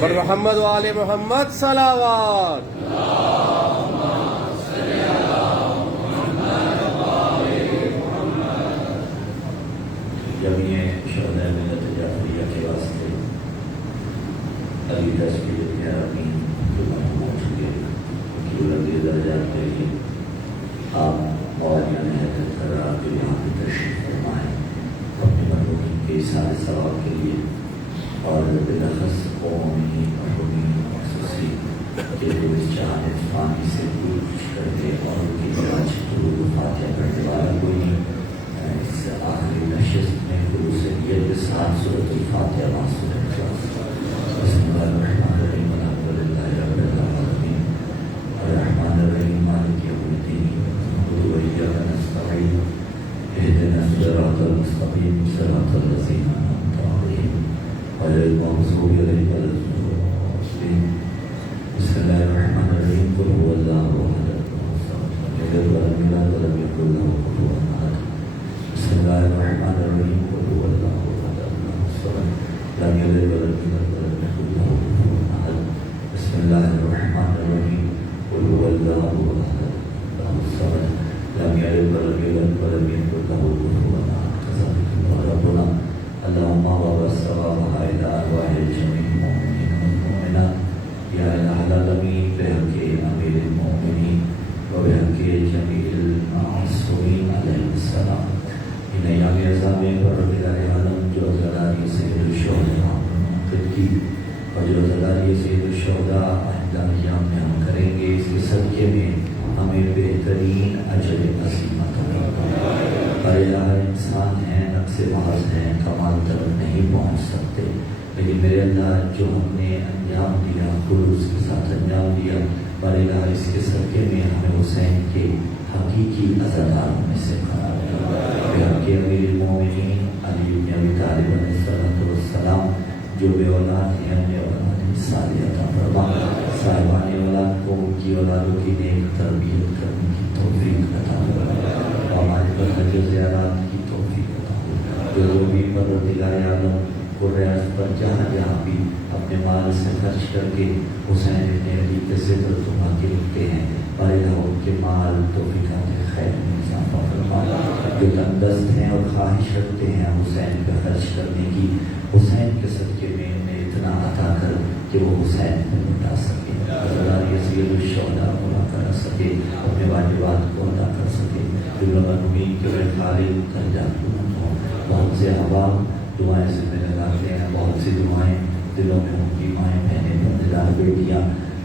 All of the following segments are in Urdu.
پر محمد و آل محمد صلوات. جمعیہ شہدائے ملت جعفریہ کے واسطے علی دس کے لیے آمین جو ہو چکے ان کی بلندی درجات کے لیے آپ مولانا حیدر کرار جو یہاں پہ تشریف فرمائیں اپنے مرحومین کے سارے ثواب کے لیے اور بلخص قومی مرحومین خصوصی کہ جو اس جہان فانی سے کوچ کر کے اور ان کی آج درود و فاتحہ کرنے والا کوئی نہیں. اس آخری نشست میں خصوصیت کے ساتھ سورۃ الفاتحہ معصوم ہے. بسم اللہ الرحمن الرحیم الحمد للہ رب العالمین الرحمن الرحیم مالک یوم الدین نعبد و ایاک نستعین اهدنا الصراط المستقیم صراط الذین انعمت علیہم غیر المغضوب علیہم ولا الضالین. بسم اللہ الرحمن الرحیم قل هو اللہ احد لم یلد ولم یولد ولم یکن له کفوا احد. بسم اللہ الرحمن الرحیم قل هو اللہ احد اللہ الصمد لم یلد ولم یولد ولم یکن له کفوا احد. بسم اللہ الرحمن الرحیم قل هو اللہ احد اللہ الصمد لم یلد ولم یولد ولم یکن له کفوا احد. قال ربنا اللهم بارك الثواب الى ارواح جميع المؤمنين والمؤمنات يا اله العالمين بحق امير المؤمنين وبحق جميع المعصومين عليهم السلام. ان ایام عظام پر بلال عالم جو زلاری سید الشہداء منعقد کی اور جو زلاری سید الشہداء آئندہ ایام میں ہم کریں گے اس کے صدقے میں ہمیں بہترین اجر عظیم عطا فرما. انسان ہیں نفس محض ہیں کمال تک نہیں پہنچ سکتے لیکن میرے اللہ جو ہم نے انجام دیا خلوص کے ساتھ انجام دیا بارے اللہ اس کے صدقے میں ہمیں حسین کے حقیقی عزاداروں میں سے قرار دیا. کہ امیر المومنین علی بن ابی طالب علیہ السلام جو بے اولاد ہیں انہیں اولاد صالح عطا فرما. صاحبان اولاد کو ان کی اولادوں کی نیک تربیت کرنے کی توفیق عطا فرما. ہمارے پر حج و زیارات کی توفیق عطا فرما. جو بھی پروردگار عالم کو ریاض پر جہاں جہاں بھی اپنے مال سے خرچ کر کے حسین ابن علی کے ذکر تما کے رکھتے ہیں اور ان کے مال توفیقات خیر میں اضافہ فرما. جو تندرست ہیں اور خواہش رکھتے ہیں حسین پہ خرچ کرنے کی حسین کے صدقے میں انہیں اتنا عطا کر کہ وہ حسین پہ لوٹا سکے سید الشہداء پورا کرا سکے اپنے واجبات کو ادا کر سکے. مرحومین کے خالد درجات بلند ہوں. بہت سے احباب دعائیں سے میں لگاتے ہیں بہت سی دعائیں دلوں میں ان کی مائیں بہنیں بندیدار بیٹیاں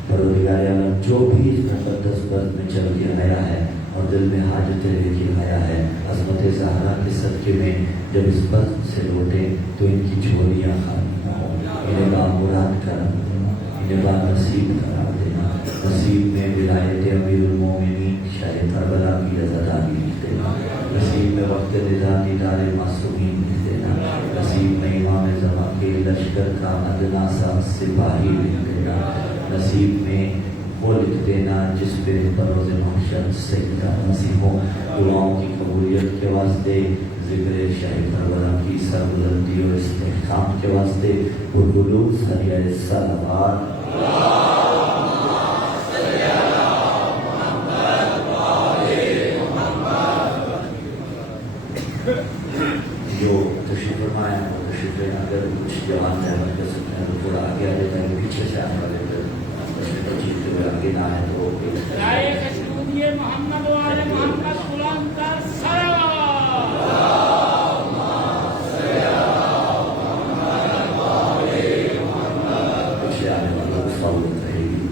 پروردگار عالم جو بھی اس مقدس برد میں چل کے آیا ہے اور دل میں حاجتیں لے کے آیا ہے عظمت زہرا کے صدقے میں جب اس برد سے لوٹے تو ان کی جھولیاں خالی نہ ہوں. انہیں بامراد کرم دینا انہیں با نصیب قرار دینا. نصیب میں ولایت امیر المومنین شاہ کربلا کی عزاداری لکھ دینا. نصیب میں وقت رضا دیدار معصومین لکھ دینا. نصیب میں امام زمان کے لشکر کا ادنا سا سپاہی لکھ دینا. نصیب میں وہ لکھ دینا جس پہ بروز محشر سجدہ نصیب ہو. دعاؤں کی قبولیت کے واسطے ذکر شاہ کربلا کی سربلندی اور استحکام کے واسطے خلوص ہریہ صلوات جو تشریف فرمایا وہ تشریف لینا. اگر کچھ جوان رحمت کر سکتے ہیں تو تھوڑا آگے آ جائے گا. پیچھے سے آنے والے تشریف ہوئے آگے نہ آئے تو محمد والے محمد غلام کا پیچھے آنے والا سہولت رہے گی.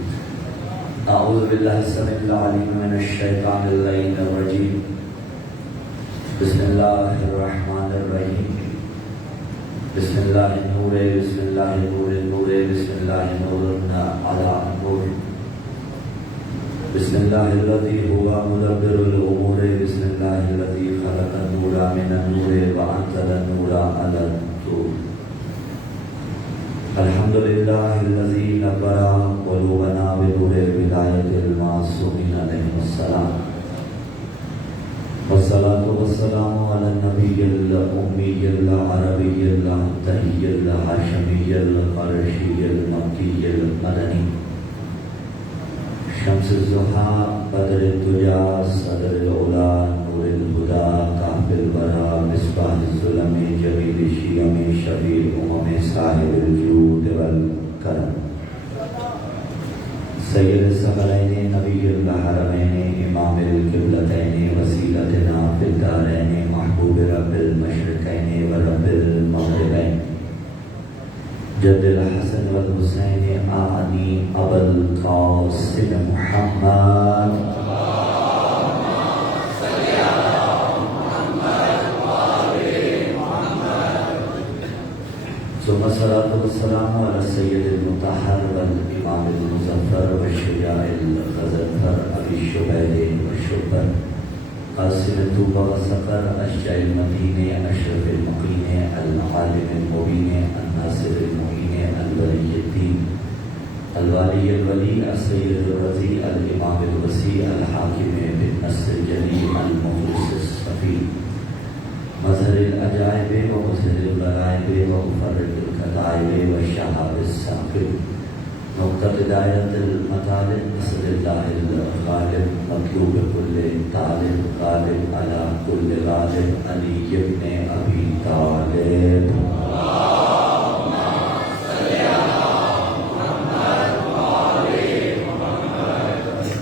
اعوذ باللہ السمیع العلیم من الشیطان اللعین الرجیم. بسم اللہ الرحمن الرحیم. بسم اللہ النور بسم اللہ نور النور بسم اللہ نور علی نور. بسم اللہ الذی هو مدبر الامور. بسم اللہ الذی خلق النور من النور وانزل النور علی النور. الحمد للہ الذی نور قلوبنا بنور ولایت المعصومین علیہم السلام. والصلاة والسلام على النبي الأمي العربي التهي الهاشمي القرشي المكي المدني شمس الضحى بدر الدجى صدر العلا نور الهدى كهف الورى مصباح الظلم جليل الشيم شفيع الأمم صاحب الجود والكرم سید الثقلین نبی البحرین امام القبلتین وسیلتنا فی الدارین محبوب رب المشرقین و رب المغربین جد الحسن والحسین آنی ابو القاسم محمد ثم الصلاة والسلام على السيد المطهر والإمام المظفر والشجاع الغزنفر أبي الشبيل والشبر قاسم الطوبى والسقر أشجع المدين أشرف المقين العالم المبين الناصر المعين الولي الدين الوالي الولي السيد الرضي الإمام الوسيع الحاكم بالنصر الجليل المخلص الصفي مظهر العجائب ومظهر الغرائب ومفرد الكتائب والشهاب الساقب نقطة دائرة المطالب نصر الله الغالب مطلوب كل طالب غالب على كل غالب علي بن أبي طالب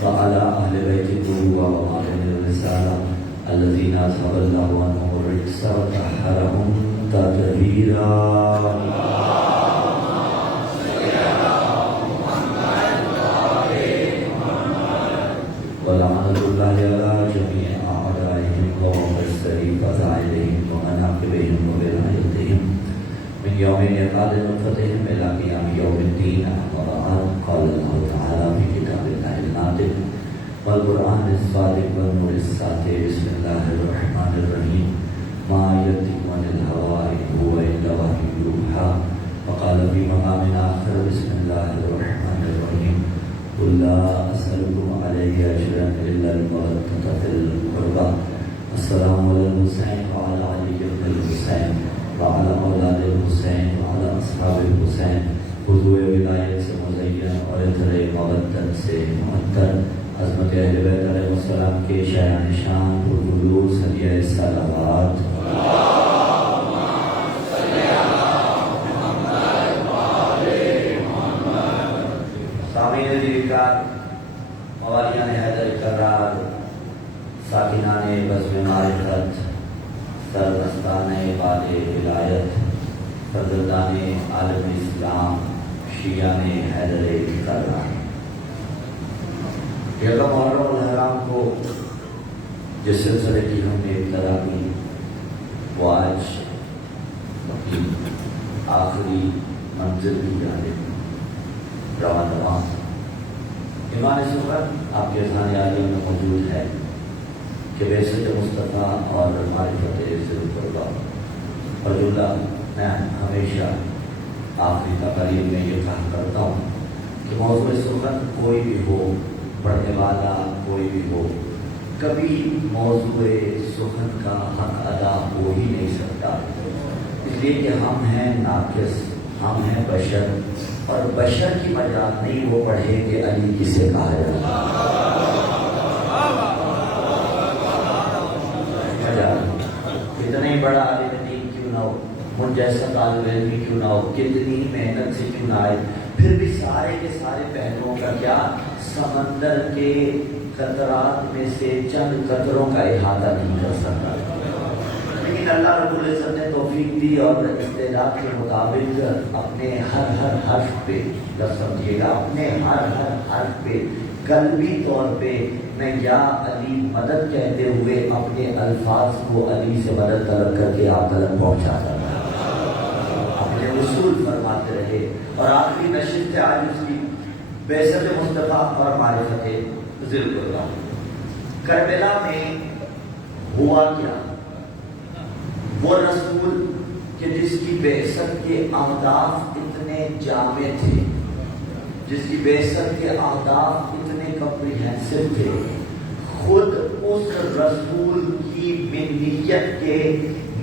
وعلى أهل بيت النبوة ومعلن الرسالة الذين أذهب الله عنهم الرجس وطهرهم تطهيرا ولعنة الله على جميع أعدائهم ومبشري فزائلهم ومناقبهم وبلايتهم من يوم إيقاد نطفتهم إلى قيام يوم الدين وبعد قال الله تعالى في كتاب الله الناطق والقرآن الصادق والنور الساطع بسم الله الرحمن الرحيم ما ينطق عن الهوى إن هو إلا وحي يوحى وقال في مقام آخر بسم الله الرحمن الرحيم قل لا أسألكم عليه أجرا إلا المودة في القربى السلام على الحسين وعلى علي بن الحسين وعلى أولاد الحسين وعلى أصحاب الحسين خذوا ولایت سے مزین اور اتر مودت سے معطر عظمت اہل بیت علیہ السلام کے شایان شان پرخلوص ہدیہ صلوات سامعین دیگر موالیان حیدر کرار ساکنان بزم معرفت سرمستان باد ولایت فرزندان عالم اسلام شیعان حیدر کرار یکم محرم الحرام کو جس سلسلے کی ہم نے ابتدا کی وہ آج اپنی آخری منزل کی جانب رواں ایمان سفر آپ کے ذہن عالیہ میں موجود ہے کہ بعثت مصطفیٰ اور معرفت ذل القربہ اور جملہ میں ہمیشہ آخری تقریب میں یہ کہا کرتا ہوں کہ موضوع سفر کوئی بھی ہو پڑھنے والا کوئی بھی ہو کبھی موضوع سخن کا حق ادا ہو ہی نہیں سکتا اس لیے کہ ہم ہیں ناقص ہم ہیں بشر اور بشر کی مجال نہیں وہ پڑھے کہ علی کسے کہا جائے اتنا ہی بڑا عالم دین کیوں نہ ہو مجھ جیسا طالب علم کیوں نہ ہو کتنی محنت سے کیوں نہ آئے پھر بھی سارے کے سارے پہلوؤں کا کیا سمندر کے قطرات میں سے چند قطروں کا احاطہ نہیں کر سکتا لیکن اللہ رب العزت نے توفیق دی اور استعداد کے مطابق اپنے ہر حرف پہ سمجھیے گا اپنے ہر حرف پہ قلبی طور پہ میں یا علی مدد کہتے ہوئے اپنے الفاظ کو علی سے مدد طلب کر کے آپ تک پہنچاتا تھا اپنے اصول فرماتے رہے اور آخری نشست آج اس کی بعثت مصطفیٰ اور معرفت ذل القربہ کربلا میں ہوا کیا وہ رسول کہ جس کی بعثت کے اہداف اتنے جامع تھے جس کی بعثت کے اہداف اتنے کمپریہنسو تھے خود اس رسول کی منیت حنیفیت کے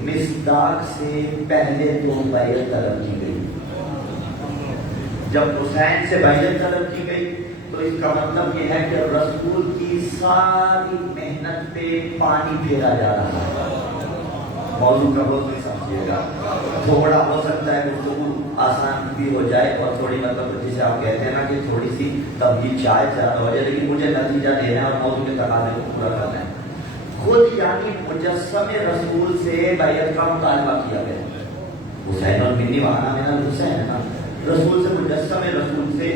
مصداق سے پہلے تو بیعت طلب کی گئی. جب حسین سے بیعت طلب کی گئی تو اس کا مطلب یہ ہے کہ رسول کی ساری محنت پہ پانی پھیرا جا رہا ہے. موضوع کا بہت نہیں سمجھیے گا, تھوڑا ہو سکتا ہے گفتگو آسان بھی ہو جائے اور تھوڑی مطلب جسے آپ کہتے ہیں نا کہ تھوڑی سی تبدیل چائے زیادہ ہو جائے, لیکن مجھے نتیجہ دینا ہے اور موضوع کے تقاضے کو پورا کرنا ہے. خود یعنی مجسم رسول سے بیعت کا مطالبہ کیا گیا. حسین اور منی وہاں میرا حسین ہے نا, رسول سے مجسم رسول سے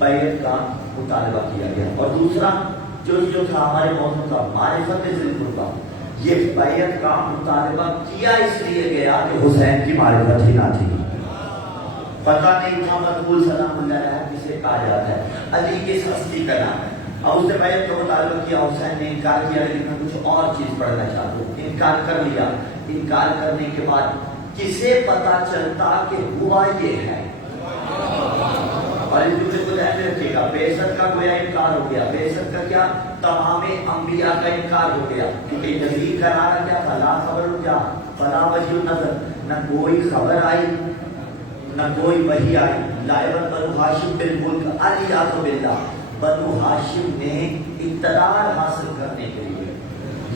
بیعت کا مطالبہ کیا گیا. اور دوسرا جو تھا ہمارے موضوع کا معرفت ذی القربہ, یہ بیعت کا مطالبہ کیا اس لیے گیا کہ حسین کی معرفت ہی نہ تھی, پتہ نہیں تھا مقبول سلام اللہ علیہ کسے کہا جاتا ہے, علی کس ہستی کا نام ہے. اب اس نے بیعت کا مطالبہ کیا, حسین نے انکار کیا, لیکن میں کچھ اور چیز پڑھنا چاہتا ہوں. انکار کر لیا. انکار کرنے کے بعد کسے پتا چلتا کہ ہوا یہ ہے. اور اس دوسرے کو ذہن میں رکھیے گا, بعثت کا گویا انکار ہو گیا. بعثت کا کیا, تمام انبیاء کا انکار ہو گیا, کیونکہ یزید کا نعرہ کیا تھا, لا خبر کیا فلا وحی نظر, نہ کوئی خبر آئی نہ کوئی وحی آئی. لائبت بنو ہاشم بالملک الیاذ باللہ, بنو ہاشم نے اقتدار حاصل کرنے کے لیے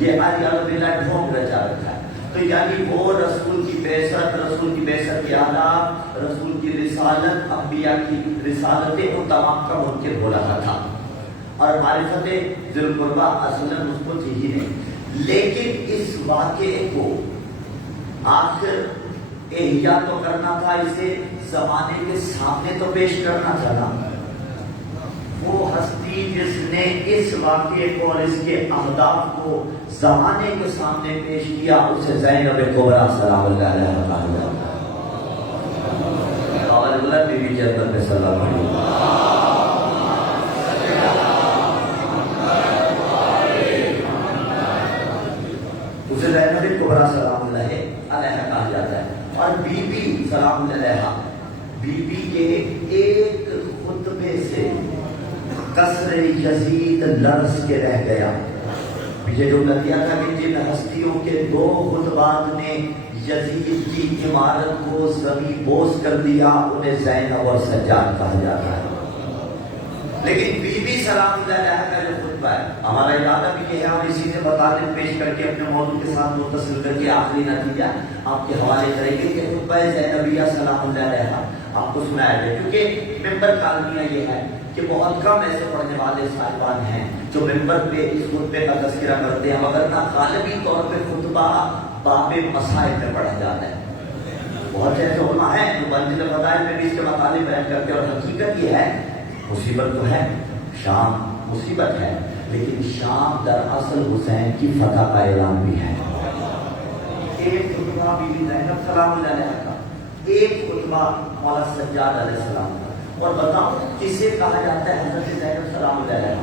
یہ الیاذ باللہ ڈھونگ رچا رکھا ہے. تو یعنی وہ رسول کی بعثت, رسول کی بعثت کے آداب, رسول کی رسالت, انبیاء کی رسالتیں ان تمام کا منکر ہو رہا تھا. اور معرفت ذی القربہ اصلاً اس کو تھی ہی نہیں. لیکن اس واقعے کو آخر احیا تو کرنا تھا, اسے زمانے کے سامنے تو پیش کرنا تھا نا. وہ ہستی جس نے اس واقعے کو اور اس کے اہداف کو زمانے کے سامنے پیش کیا, اسے زینب کبریٰ سلام اللہ علیہ کہا جاتا ہے. اور اللہ بی بی جنت میں سلام علیہ. اسے زینب کبریٰ سلام اللہ علیہ کہا جاتا ہے. اور بی بی سلام اللہ علیہ, بی بی کے ایک خطبے سے قصر یزید لرز کے رہ گیا. یہ جو کیا تھا کہ جن ہستیوں کے 2 خطبات نے یزید کی عمارت کو زمین بوس کر دیا, انہیں زینب اور سجاد کہا جاتا ہے. لیکن بی بی سلام اللہ علیہ کا جو خطبہ ہے, ہمارا ارادہ بھی یہ ہے ہم اسی سے مطالب پیش کر کے اپنے موضوع کے ساتھ متصل کر کے آخری نتیجہ آپ کے حوالے کریں گے کہ خطبہ زینبیہ سلام اللہ علیہ آپ کو سنایا گیا. کیونکہ ممبر کا المیہ یہ ہے کہ بہت کم ایسے پڑھنے والے صاحبان ہیں جو ممبر پہ اس خطبے کا تذکرہ کرتے ہیں, مگر نہ غالبی طور پہ خطبہ باب مسائل میں پڑھا جاتا ہے. بہت سے ایسے علماء ہیں جو منزل فضائل میں بھی اس کے مطالب بیان کرتے ہیں. اور حقیقت یہ ہے, مصیبت تو ہے, شام مصیبت ہے, لیکن شام دراصل حسین کی فتح کا اعلان بھی ہے. ایک خطبہ بی بی زینب سلام اللہ علیہ کا, ایک خطبہ مولا سجاد علیہ السلام کا. اور بتاؤ کسے کہا جاتا ہے حضرت زینب سلام اللہ علیہ.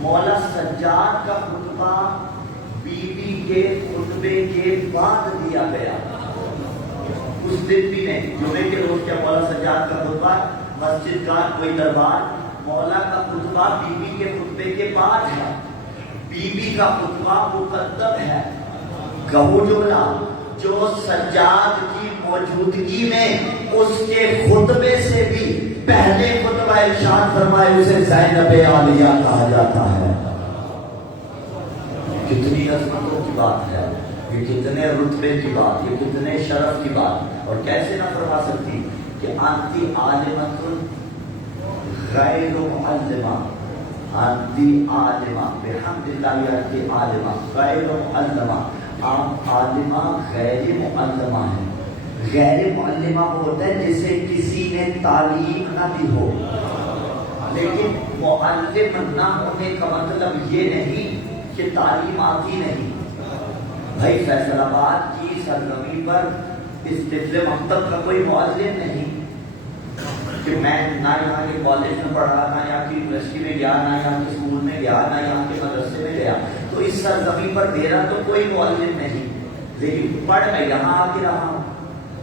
مولا سجاد کا خطبہ بی بی کے خطبے کے بعد دیا گیا. اس دن بھی نہیں, جمعے کے روز کیا مولا سجاد کا خطبہ مسجد کا کوئی دربار, مولا کا خطبہ بی بی کے خطبے کے بعد ہے. بی بی کا خطبہ مقدم ہے. کہو جملہ جو سجاد کی موجودگی میں اس کے خطبے سے بھی پہلے خطبہ ارشاد فرمائے, اسے زینب عالیہ کہا جاتا ہے. کتنی عظمتوں کی بات ہے, یہ کتنے رتبے کی بات, یہ کتنے شرف کی بات. اور کیسے نہ فرما سکتی کہ انتی عالمۃ غیر معلمہ, انتی عالمہ بحمد اللہ, انتی عالمہ غیر معلمہ. آپ عالمہ غیر معلمہ ہیں. غیر معلمہ وہ ہوتا ہے جسے کسی نے تعلیم نہ دی ہو, لیکن معلم نہ ہونے کا مطلب یہ نہیں کہ تعلیم آتی نہیں. بھائی فیصل آباد کی سرزمین پر اس طفل مکتب کا کوئی معلم نہیں کہ میں نہ یہاں کے کالج میں پڑھ رہا تھا, یہاں کی یونیورسٹی میں گیا, نہ یہاں کے اسکول میں گیا, نہ یہاں کے مدرسے میں گیا. تو اس سرزمین پر میرا تو کوئی معلم نہیں, لیکن پڑھ میں یہاں آ کے رہا ہوں.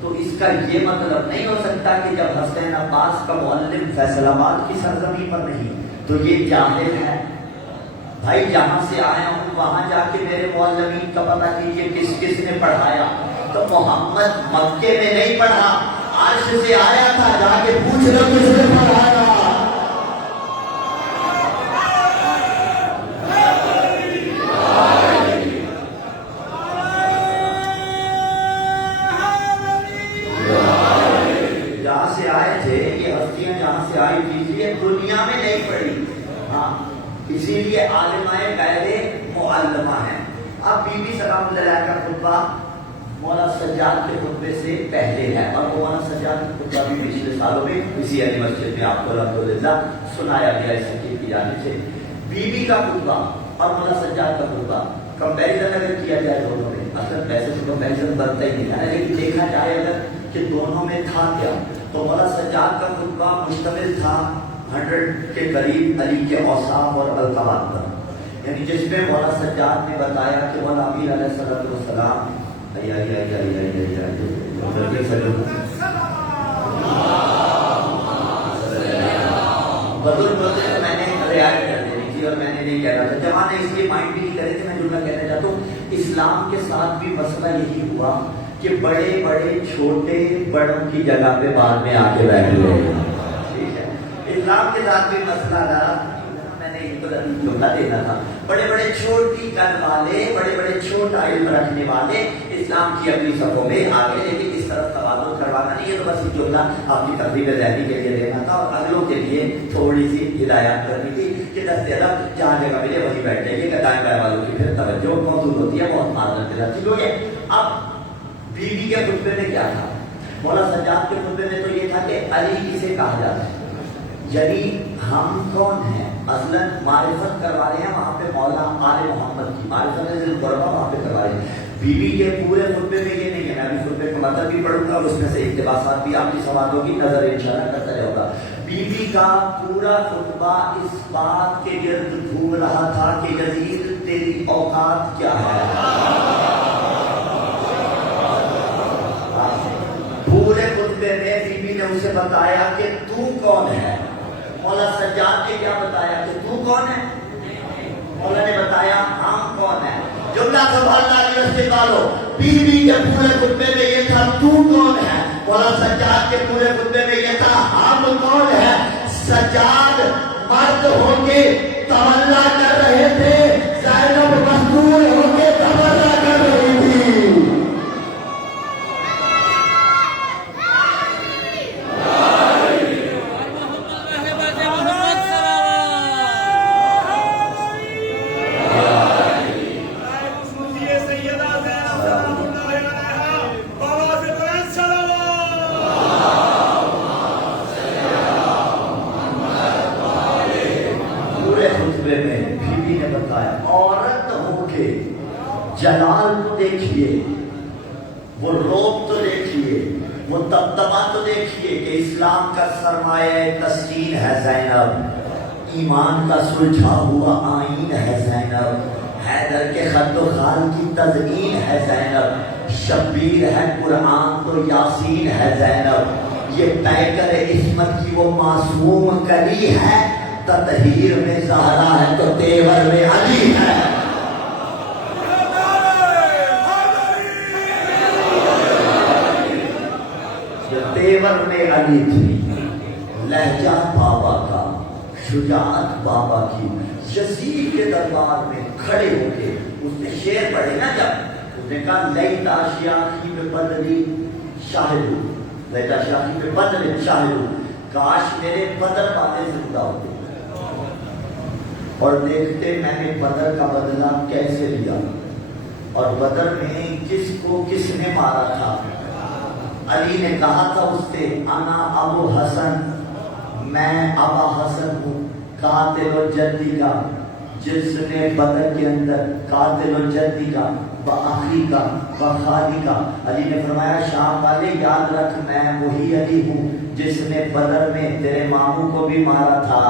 تو اس کا یہ مطلب نہیں ہو سکتا کہ جب حسین عباس کا معلم فیصل آباد کی سرزمین پر نہیں تو یہ جاہل ہے. بھائی جہاں سے آیا ہوں وہاں جا کے میرے معلمین کا پتہ کیجیے کس کس نے پڑھایا. تو محمد مکے میں نہیں پڑھا، عرش سے آیا تھا، جا کے پوچھ لو کس نے پڑھایا. جہاں سے آئے تھے یہ ہستیاں، جہاں سے آئی تھی یہ دنیا میں نہیں پڑھی. ہاں اسی لیے عالمائے غیر معلمہ ہیں. اب بی بی سلام اللہ علیہ کا خطبہ مولانا سجاد کے خطبے سے پہلے ہے، اور وہ مولانا سجاد کا خطبہ بھی پچھلے سالوں میں اسی علی مسجد میں آپ کو الحمدللہ سنایا گیا اس کی جانب سے. بی بی کا خطبہ اور مولانا سجاد کا خطبہ کمپیریزن اگر کیا جائے دونوں میں، اصل پیسے سے کمپیریزن بنتا ہی نہیں ہے، لیکن دیکھا جائے اگر کہ دونوں میں تھا کیا، تو مولانا سجاد کا خطبہ مشتمل تھا 100 کے قریب علی کے اوصاف اور القابات پر، یعنی جس میں مولانا سجاد نے بتایا کہ مولا امیر علیہ السلام میں نے رعایت کر دینی تھی اور میں نے نہیں کہنا تھا. جوان اس لیے مائنڈ بھی نہیں کرے تھے. میں جملہ کہنا چاہتا ہوں اسلام کے ساتھ بھی مسئلہ یہی ہوا کہ بڑے بڑے چھوٹے بڑوں کی جگہ پہ بعد میں آ کے بیٹھ گئے. ٹھیک ہے، اسلام کے ساتھ بھی مسئلہ تھا. میں نے ایک جملہ دینا تھا، بڑے بڑے چھوٹی قد والے، بڑے بڑے چھوٹا علم رکھنے والے اسلام کی اپنی صفوں میں آگے، لیکن اس طرف تبادل کروانا نہیں ہے. تو بس یہ جملہ آپ کی تقریب ذہنی کے لیے دینا تھا اور اگلوں کے لیے تھوڑی سی ہدایات کرنی تھی کہ دست ادب جہاں جگہ ملے وہیں بیٹھ جائیے گا. دائیں بائیں والوں کی پھر توجہ موجود ہوتی ہے، بہت معذرت دلاتی لوگ ہیں. اب بیوی کے خطبے میں کیا تھا؟ مولانا سجاد کے خطبے میں تو یہ تھا کہ علی کسے کہا جاتا ہے، یعنی ہم کون ہیں. اصلاً معرفت کروا رہے ہیں وہاں پہ مولانا آل محمد کی معرفت قربا وہاں پہ کروا رہے ہیں. بیوی کے پورے خطبے میں یہ نہیں ہے، میں ابھی خطبے کا مطلب بھی پڑھوں گا اور اس میں سے اقتباسات بھی آپ کی سوالوں کی نظر انشاءاللہ کرتا رہے ہوگا. بیوی کا پورا خطبہ اس بات کے گرد گھوم رہا تھا کہ یزید تیری اوقات کیا ہے. پورے خطبے میں بیوی نے اسے بتایا کہ تو کون ہے. مولا سجاد نے کیا بتایا کہ تو کون ہے؟ مولا نے بتایا ہم کون ہیں. جملہ سنبھالنا کے بالو، بیوی کے پورے خطبے میں یہ تھا تو کون ہے، مولا سجاد کے پورے خطبے میں یہ تھا ہم کون ہے. سجاد مرد ہو کے تمنا کر رہے تھے، زینب مزدور ہو کے تمنا کر رہی تھی. جلال تو دیکھیے، وہ روب تو دیکھیے، وہ دبدبہ تو دیکھیے کہ اسلام کا سرمایہ تسکین ہے زینب، ایمان کا سلجھا ہوا آئین ہے زینب، حیدر کے خط و خال کی تزئین ہے زینب، شبیر ہے قرآن تو یاسین ہے زینب، یہ پیکر عصمت کی وہ معصوم کلی ہے، تطہیر میں زہرا ہے تو تیور میں علی ہے. تیور میں علی تھی، لہجہ بابا کا، شجاعت بابا کی. یزید کے دربار میں کھڑے ہو کے اس نے شعر پڑھے نا، جب اس نے کہا لیتا شیاخی میں بدلی شاہدو، لیتا شیاخی میں بدلی شاہدو، کاش میرے بدر والے زندہ ہوتے اور دیکھتے میں نے بدر کا بدلہ کیسے لیا اور بدر میں کس کو کس نے مارا تھا. علی نے کہا تھا اس سے انا ابو حسن، میں ابا حسن ہوں، قاتل و جدی کا، جس نے بدر کے اندر قاتل و جدی کا، بآخری کا، بخالی کا. علی نے فرمایا شام والے یاد رکھ میں وہی علی ہوں جس نے بدر میں تیرے ماموں کو بھی مارا تھا،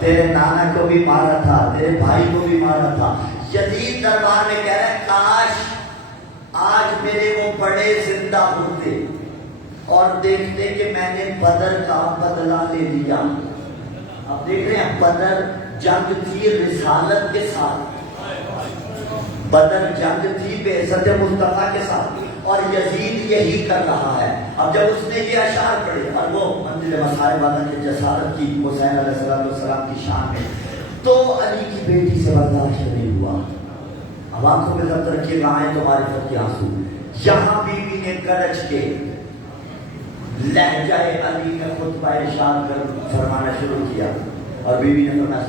تیرے نانا کو بھی مارا تھا، تیرے بھائی کو بھی مارا تھا. یزید دربار میں کہہ رہا ہے کاش آج میرے وہ بڑے زندہ ہوتے اور دیکھتے کہ میں نے بدر کا بدلہ لے لیا. اب دیکھ رہے ہیں بدر جنگ تھی رسالت کے ساتھ، بدر جنگ تھی بعزت مصطفیٰ کے ساتھ، اور یزید یہی کر رہا ہے۔ اب جب اس نے یہ اشعار پڑھے اور وہ منزل مسائل والا کی جسارت کی حسین علیہ السلام کی شان میں، تو علی کی بیٹی سے برداشت نہیں ہوا۔ اب آنکھوں میں ضبط رکھیے گا، آئیں تو معرفت کے آنسو۔ یہاں بیوی نے گرج کے لہجہ علی کا خطبہ ارشاد کر فرمانا شروع کیا، اور بیوی نے فرمایا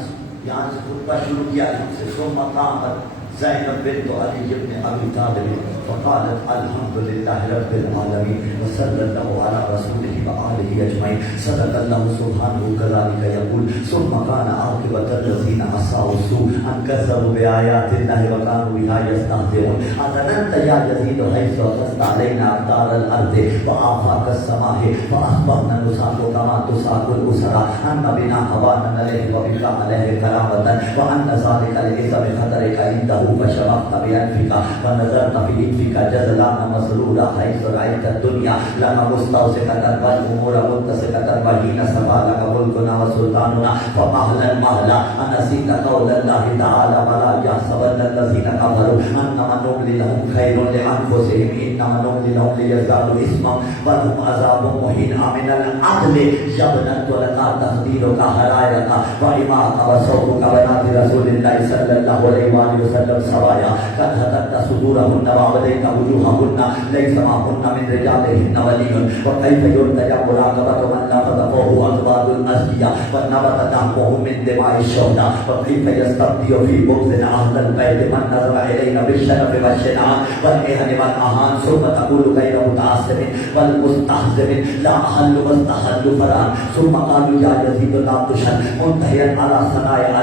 یہاں سے خطبہ شروع کیا، ہم سے ثم قامت زینب بنت علی بن ابی طالب فقالت الحمد للہ رب العالمین وصلی اللہ علی رسولہ وآلہ اجمعین صدق اللہ سبحانہ کذالک یقول ثم کان عاقبۃ الذین اساءوا السوء ان کذبوا بآیات اللہ وکانوا بہا یستہزئون اظننت یا یزید حیث اخذت علینا اقدار الارض وآفاق السماء فاصبحنا نساق کما تساق الاسرى ان بنا هوانا علیہ وبک علیہ کرامۃ وان ذلک الاسم خطرک عنده فشبقت بانفک ونظرت في انفک جزلان مسرورا حيث رأيت الدنيا لما مستوسقة والأمور متسقة وحين سبا لك ملكنا وسلطاننا فمهلا مهلا أنسيت قول الله تعالى ولا يحسبن الذين كفروا أنما نملي لهم خير لأنفسهم إنما نملي لهم ليزدادوا إثما ولهم عذاب مهين من العدل يا ابنة لك تقديرك حرائرك وإماءك وصوتك بنات رسول الله صلى الله عليه وسلم سوايا قد هتكت صدورهن وعبديت وجوههن ليس معهن من رجالهن ولي وكيف يرتجى مراقبة من لفظه أزواج الأزكياء والنبت دمه من دماء الشهداء وكيف يستبدي في بغض أهل البيت من نظر إلينا بالشرف والشنعان والإهن والأهان ثم تقول غير متعصب والمستحزب لا أحل واستحل فرعا ثم قالوا يا يزيد لا تشهد منتهيا على صنايع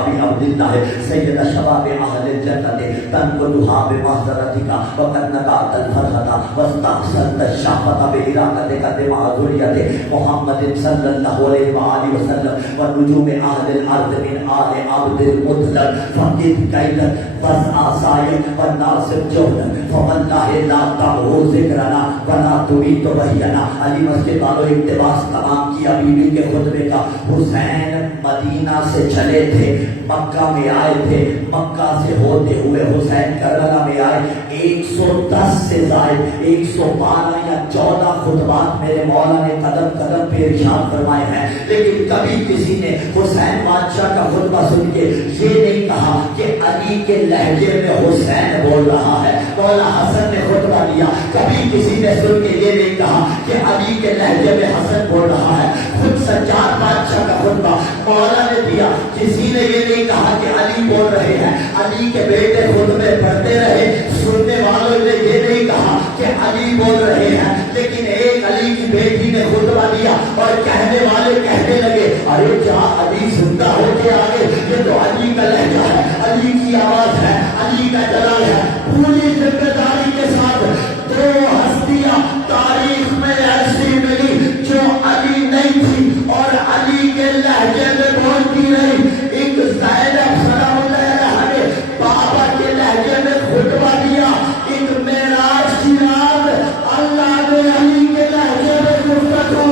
أبي عبد الله سيد شباب أهل الجنة تنقلها بمحضرتك وقد نقعت الفرحة واستحسنت الشعفة بإراقتك دماء ذرية محمد صلى الله عليه وآله وسلم ونجوم أهل الأرض من آل عبد المطلق فقد كيدا وزع سائل والناصب جهدا فوالله لا تعبه ذكرنا ولا تميت وحينا علی مسجد والوں اقتباس تمام کیا بیوی کے خطبے کا۔ حسین مدینہ سے چلے تھے، مکہ میں آئے تھے، مکہ سے ہوتے ہوئے حسین کربلا میں آئے۔ 110 سے زائد 112 یا 14 خطبات میرے مولا نے قدم قدم پہ ارشاد فرمائے ہیں، لیکن کبھی کسی نے حسین بادشاہ کا خطبہ سن کے یہ نہیں کہا کہ علی کے لہجے میں حسین بول رہا ہے۔ مولا حسن نے خطبہ دیا، کبھی کسی نے سن کے یہ نہیں کہا کہ علی کے لہجے میں حسن بول رہا ہے۔ خود سجاد بادشاہ کا خطبہ مولا نے دیا، کسی نے یہ نہیں کہا کہ علی بول رہے ہیں۔ علی کے بیٹے خطبے پڑھتے رہے، سننے والوں نے یہ نہیں کہا کہ علی بول رہے ہیں، لیکن ایک علی کی بیٹی نے خطبہ دیا اور کہنے والے کہنے لگے ارے کیا علی زندہ ہو کے آگے، یہ تو علی کا لہجہ ہے، علی کی آواز ہے، علی کا جلال ہے۔ پوری ذمہ داری کے ساتھ دو ہستیاں تاریخ میں ایسی ملی جو علی نہیں تھی اور علی کے لہجے میں بولتی رہی۔ ایک زینب سلام اللہ علیہا نے بابا کے لہجے میں خطبہ دیا، ایک معراج کی رات اللہ نے علی کے لہجے میں گفتگو۔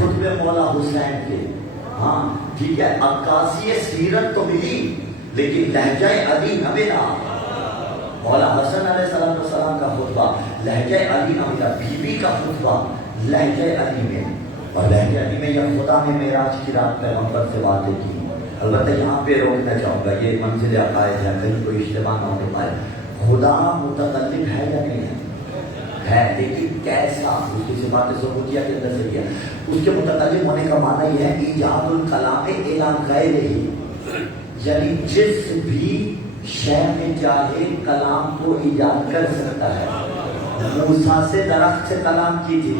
خطبے مولا حسین کے، ہاں ٹھیک ہے، عکاسی سیرت تو ملی لیکن لہجہ علی نہ ملا۔ مولا حسن علیہ السلام کا خطبہ لہجہ علی نہ ملا، بیوی کا خطبہ لہجہ علی میں، اور لہجہ علی میں یا خدا نے معراج کی رات پیغمبر سے باتیں کی۔ البتہ یہاں پہ روکنا چاہوں گا، یہ منزل عقائد ہے، کہیں کوئی اشتباہ نہ ہو پائے۔ خدا متکلم ہے یا نہیں ہے، لیکن کیسا، اس کی صفات ثبوتیہ کے اندر سے کیا۔ اس کے متکلم ہونے کا معنی یہ ہے ایجاد الکلام الی غیرہ، یعنی جس بھی شے میں چاہے کلام کو ایجاد کر سکتا ہے۔ موسیٰ سے درخت سے کلام کی تھی،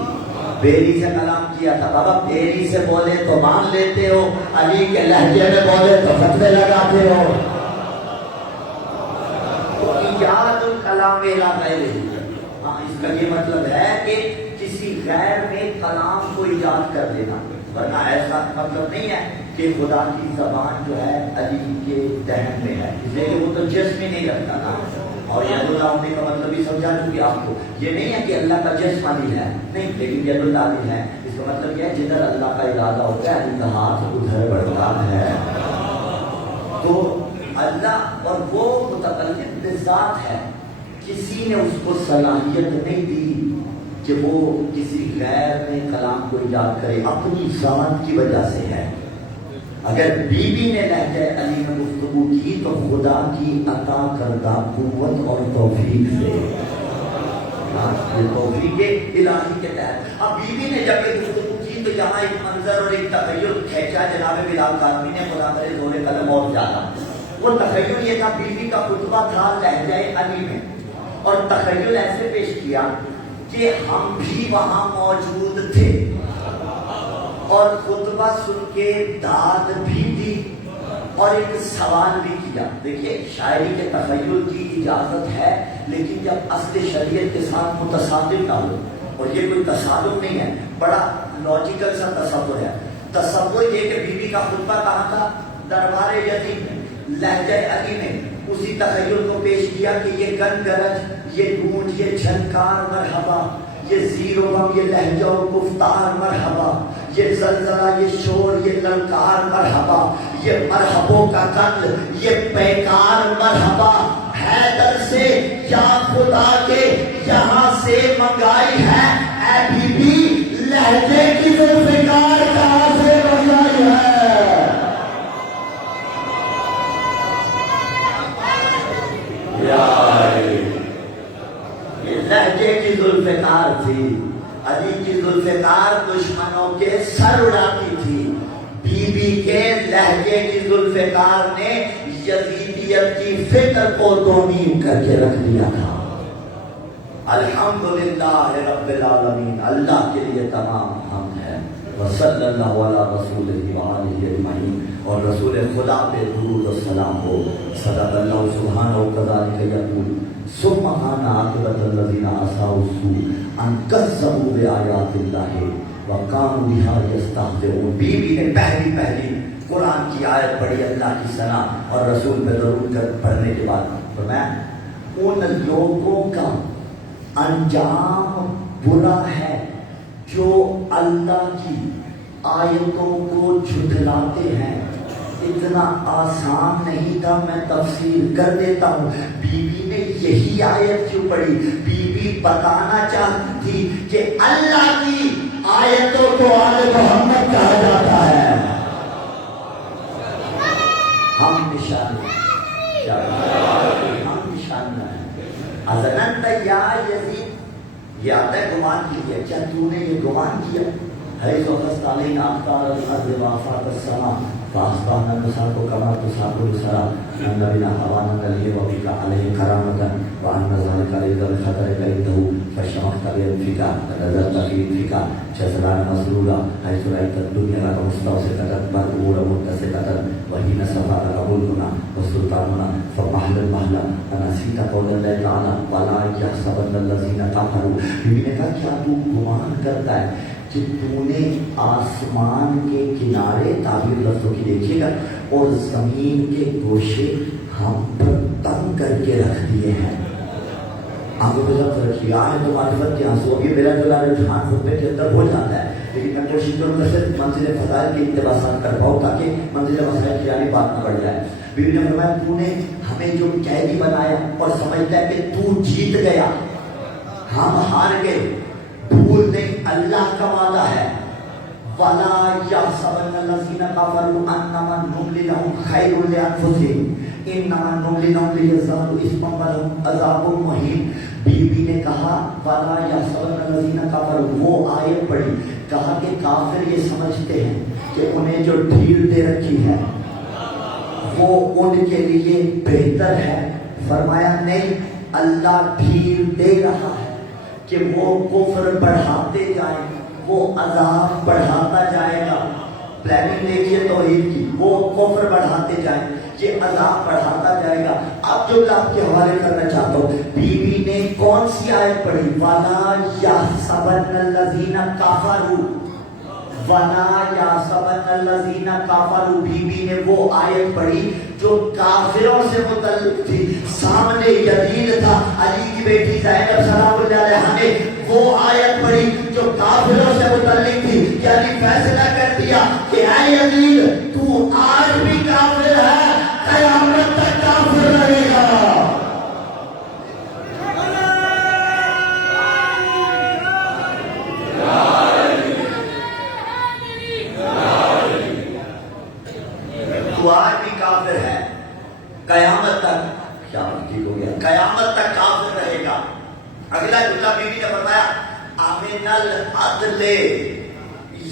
بیری سے کلام کیا تھا. بابا بیری سے بولے تو مان لیتے ہو, علی کے لہجے میں بولے تو فتوے لگاتے ہو. تو ایجاد الکلام لا غیر. ہاں, اس کا یہ مطلب ہے کہ کسی غیر میں کلام کو ایجاد کر دینا, ورنہ ایسا مطلب نہیں ہے کہ خدا کی زبان جو ہے علی کے ذہن میں ہے, اس لیے کہ وہ تو جسم میں نہیں رکھتا نا. اور ید اللہ ہونے کا مطلب بھی سمجھا دوں کہ آپ کو, یہ نہیں ہے کہ اللہ کا جسم علی ہے, نہیں, لیکن ید اللہ علی ہے. اس کا مطلب یہ ہے جدھر اللہ کا ارادہ ہوتا ہے علی کا ہاتھ ادھر بڑھتا ہے. تو اللہ اور وہ متعلق بذات ہے, کسی نے اس کو صلاحیت نہیں دی کہ وہ کسی غیر میں کلام کو ایجاد کرے, اپنی ذات کی وجہ سے ہے. اگر بی بی نے لہجہ علی میں گفتگو کی تو خدا کی عطا کردہ قوت اور توفیق سے, یہ توفیق الہی کے تحت. اب بی بی نے جب یہ گفتگو کی تو یہاں ایک منظر اور ایک تخیل کھینچا جناب بلال کاظمی نے, خدا کرے زور قلم اور زیادہ. وہ تخیل یہ تھا, بی بی کا خطبہ تھا لہجہ علی میں, اور تخیل ایسے پیش کیا کہ ہم بھی وہاں موجود تھے اور خطبہ سن کے داد بھی دی اور ایک سوال بھی کیا. دیکھیے شاعری کے تخیل کی اجازت ہے, لیکن جب اصل شریعت کے ساتھ متصادم نہ ہو, اور یہ کوئی تصادم نہیں ہے, بڑا لاجیکل سا تصور ہے. تصور یہ کہ بی بی کا خطبہ کہاں تھا, دربار یزید میں, لہجہ علی میں. اسی تخیل کو پیش کیا کہ یہ گن گرج, یہ گونج, یہ جھنکار مرحبا, یہ زیر و غم, یہ لہجہ و گفتار مرحبا, یہ زلزلہ, یہ شور, یہ للکار مرحبا, یہ مرحبوں کا قتل, یہ پیکار مرحبا. حیدر سے یا خدا کے یہاں سے منگائی ہے, اے بی بی لہجے کی ذوالفقار کہاں سے منگائی ہے. یہ لہجے کی ذوالفقار تھی, علی کی ذوالفقار دشمنوں کے سر اڑاتی تھی. بی بی کے لہجے کی ذوالفقار نے یزیدیت کی فکر کو دومین کر کے رکھ دیا تھا. الحمدللہ رب العالمین, اللہ کے لیے تمام حمد ہے. وصلی اللہ علی رسولہ وآلہ اجمعین, اور رسول خدا پہ درود و سلام ہو. صدق اللہ سبحانہ وکذالک یقول ثم کان عاقبۃ الذین اساءوا السوء ان کذبوا بآیات اللہ وکانوا بها یستہزئون. بی بی نے پہلی قرآن کی آیت پڑھی, اللہ کی ثنا اور رسول پہ درود پڑھنے کے بعد فرمایا ان لوگوں کا انجام برا ہے جو اللہ کی آیتوں کو جھٹلاتے ہیں. اتنا آسان نہیں تھا, میں تفسیر کر دیتا ہوں. بی بی نے یہی آیت کیوں پڑھی, بی بی بتانا چاہتی تھی کہ اللہ کی آیتوں کو آل محمد کہا جاتا ہے. ہم نشان ہیں. اذننت یا یزید, یہ آتا ہے گمان کیجیے, کیا تو نے یہ گمان کیا, حیث وقت علینا اختار الارض وافات السماء فاصبحنا نساق كما تساق السرى ان بنا حوانا نليه وبك عليه كرامة وان ذلك ليس بخطر عنده فشمخت بانفك فنزلت في انفك شزران مسرورا حيث رايت الدنيا لك مستوسطة مرغورا متسقة وحين صفى لك ملكنا وسلطاننا فمحل المحل فنسيت قول الله تعالى ولا يحسبن الذين كفروا. بیوی نے کہا کیا تو گمان کرتا ہے کہ تو نے آسمان کے کنارے, تعبیر لفظوں کی دیکھیے گا, اور زمین کے گوشے ہم پر تنگ کر کے رکھ دیے ہیں. آنکھوں پہ سب رکھیے, آئے تو معرفت کے آنسو. ابھی میرا جو رجحان خطبے کے اندر ہو جاتا ہے, لیکن میں کوشش کروں کہ صرف منزل فضائل کے اقتباسات کر پاؤں تاکہ منزل مسائل کی یعنی بات نہ بڑھ جائے. بیوی نے فرمایا تو نے ہمیں جو قیدی بنایا اور سمجھتا ہے کہ تو جیت گیا, ہم ہار گئے. بھول نہیں, اللہ کا وعدہ ہے وَلَا يَحْسَبَنَّ الَّذِينَ كَفَرُوا أَنَّمَا نُمْلِي لَهُمْ خَيْرٌ لِأَنفُسِهِمْ إِنَّمَا نُمْلِي لَهُمْ لِيَزْدَادُوا إِثْمًا وَلَهُمْ عَذَابٌ مُهِينٌ. بی بی نے کہا وَلَا يَحْسَبَنَّ الَّذِينَ كَفَرُوا, وہ آیت پڑھی, کہا کہ کافر یہ سمجھتے ہیں کہ انہیں جو ڈھیل دے رکھی ہے وہ ان کے لیے بہتر ہے. فرمایا نہیں, اللہ ڈھیل دے رہا ہے کہ وہ کفر بڑھاتے جائیں وہ عذاب بڑھاتا جائے گا. پلاننگ دیکھیے توحید کی, وہ کفر بڑھاتے جائیں, یہ عذاب بڑھاتا جائے گا. اب جو میں آپ کے حوالے کرنا چاہتا ہوں, بیوی نے کون سی آیت پڑھی؟ وَلَا يَحْسَبَنَّ الَّذِينَ كَفَرُوا, وَلَا يَحْسَبَنَّ الَّذِينَ كَفَرُوا. بیوی نے وہ آیت پڑھی جو کافروں سے متعلق تھی. سامنے یزید تھا, علی کی بیٹی زینب سلام اللہ علیہا نے وہ آیت پڑھی جو کافروں سے متعلق تھی. یعنی فیصلہ کر دیا کہ اے یزید تو آج بھی کافر ہے, قیامت تک کافر رہے گا. تو آج بھی کافر ہے, قیامت تک, کیا ٹھیک ہو گیا, قیامت تک کافر رہے گا. اگلا جملہ بیوی نے فرمایا امن العدل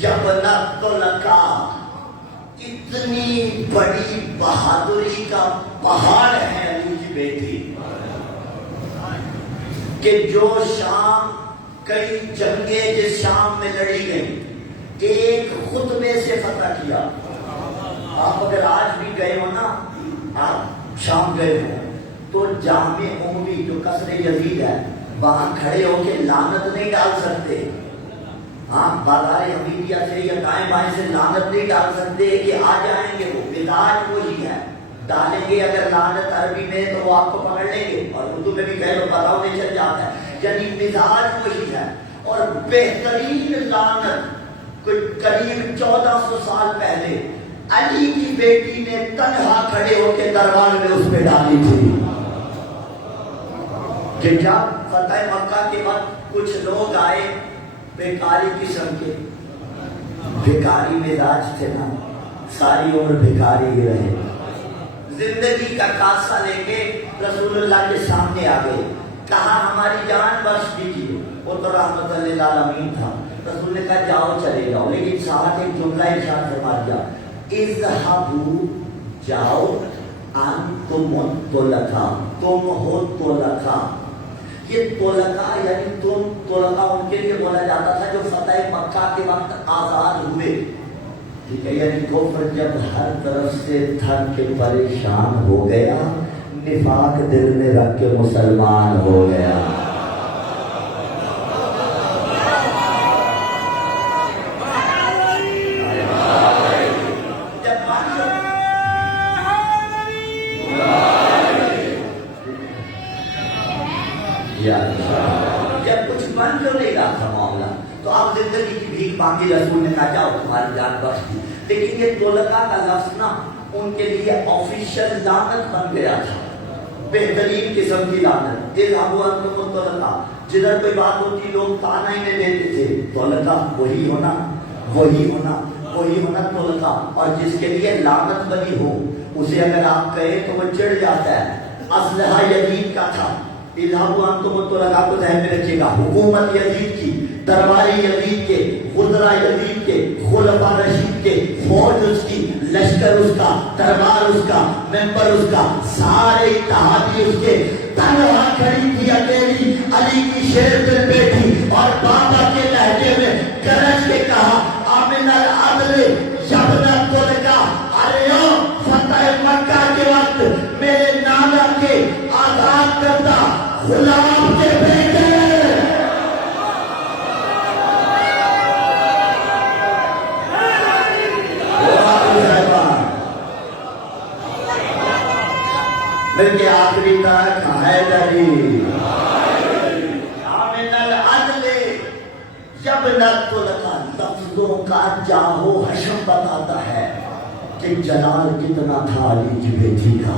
یبنت لکا, اتنی بڑی بہادری کا پہاڑ ہے علی کی بیٹی کہ جو شام, کئی جنگیں جس شام میں لڑی گئی, ایک خطبے سے فتح کیا. آپ اگر آج بھی گئے ہو نا, آپ شام گئے ہو تو جامع عمومی جو قصر یزید ہے وہاں کھڑے ہو کے لعنت نہیں ڈال سکتے. ہاں, بازار حمیدیہ سے یا دائیں بائیں سے لعنت نہیں ڈال سکتے کہ آ جائیں گے. وہ مزاج وہی ہے, ڈالیں گے اگر لعنت عربی میں تو وہ آپ کو پکڑ لیں گے, اور اردو میں بھی کہہ لو پتاؤ نہیں چل جاتا ہے. یعنی مزاج وہی ہے. اور بہترین لعنت کوئی قریب 1400 سال پہلے علی کی بیٹی نے تنہا کھڑے ہو کے دربار میں اس پہ ڈالی تھی. کہ جب فتح مکہ کے وقت کچھ لوگ آئے بیکاری قسم کے, بیکاری مزاج تھے نا, ساری عمر بیکاری ہی رہے, زندگی کا کاسہ لے کے رسول اللہ کے سامنے آ گئے, کہا ہماری جان بخش دیجیے. وہ تو رحمت للعالمین تھا. رسول نے کہا جاؤ چلے جاؤ, لیکن ساتھ ایک جملہ ارشاد فرما دیا, اذهبوا, جاؤ, انتم الطلقاء, تم ہو طلقاء. یہ طلقاء یعنی تم طلقاء ان کے لیے بولا جاتا تھا جو فتح مکہ کے وقت آزاد ہوئے. ٹھیک ہے, یعنی کفر جب ہر طرف سے تھک کے پریشان ہو گیا, نفاق دل میں رکھ کے مسلمان ہو گیا. جب کچھ بن جو نہیں رہا تھا معاملہ, تو آپ زندگی کی بھیک مانگی. رسول نے کہا جاؤ تمہاری جان بخش دی. لیکن یہ طلقاء کا لفظ نا ان کے لیے آفیشل لعنت بن گیا تھا, بہترین قسم کی لعنت. اذهبوا انتم الطلقاء, جدھر کوئی بات ہوتی لوگ تانا ہی نہیں دیتے تھے, طلقاء وہی ہونا, وہی ہونا, وہی ہونا طلقاء. اور جس کے لیے لعنت بنی ہو اسے اگر آپ کہیں تو وہ چڑھ جاتا ہے. اسلحہ یزید کا تھا. اذهبوا انتم الطلقاء کو ذہن میں رکھیے گا. حکومت یزید کی, درباری یزید کے, وزراء یزید کے, خلفاء رشید کے, فوج اس کی, لشکر اس کا, دربار اس کا, ممبر اس کا, سارے اتحادی اس کے. تنہا کھڑی تھی اکیلی علی کی شیر پر بیٹھی, اور بابا کے لہجے میں گرج کے کہا آمن العدل یبن الطلقاء. ارے فتح مکہ کے وقت میرے نانا کے آزاد کردہ غلام کے بیٹے, مل کے آخری تک حیدری. آمن العدل یبن الطلقاء, لفظوں کا جاہو حشم بتاتا ہے کہ جلال کتنا تھا علی کی بیٹی کا.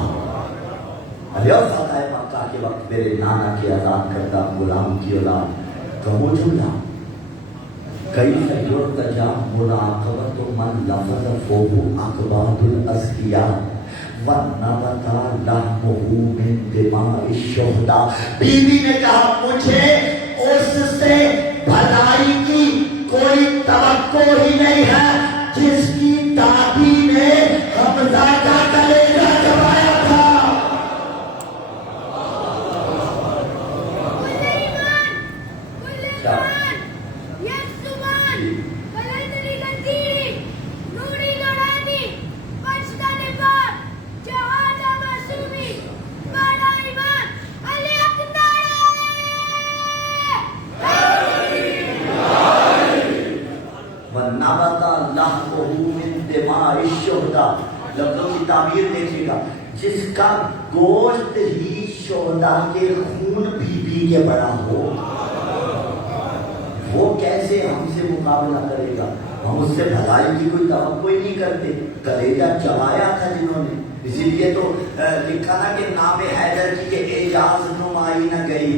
علی فتح مکہ کے وقت میرے نانا کے آزاد کردہ غلام کی اولاد. کہو جملہ کیف یرتجی مراقبۃ من لفظ فوق اقباط الازکیاء ونبت لحمہ من دماء الشہداء. بیوی نے کہا مجھے اس سے بھلائی کی کوئی توقع ہی نہیں ہے جس کی دادی نے حمزہ کا کلیجہ چبایا تھا. لفظوں کی تعبیر دیکھے گا، جس کا گوشت ہی شہداء کے خون پی پی کے بڑا ہو، وہ کیسے ہم سے مقابلہ کرے گا؟ ہم اس سے بھلائی کی کوئی توقع ہی نہیں کرتے، کلیجہ چبایا تھا جنہوں نے، اسی لیے تو لکھا نا کہ نام حیدر کی کہ اعجاز نمائی نہ گئی،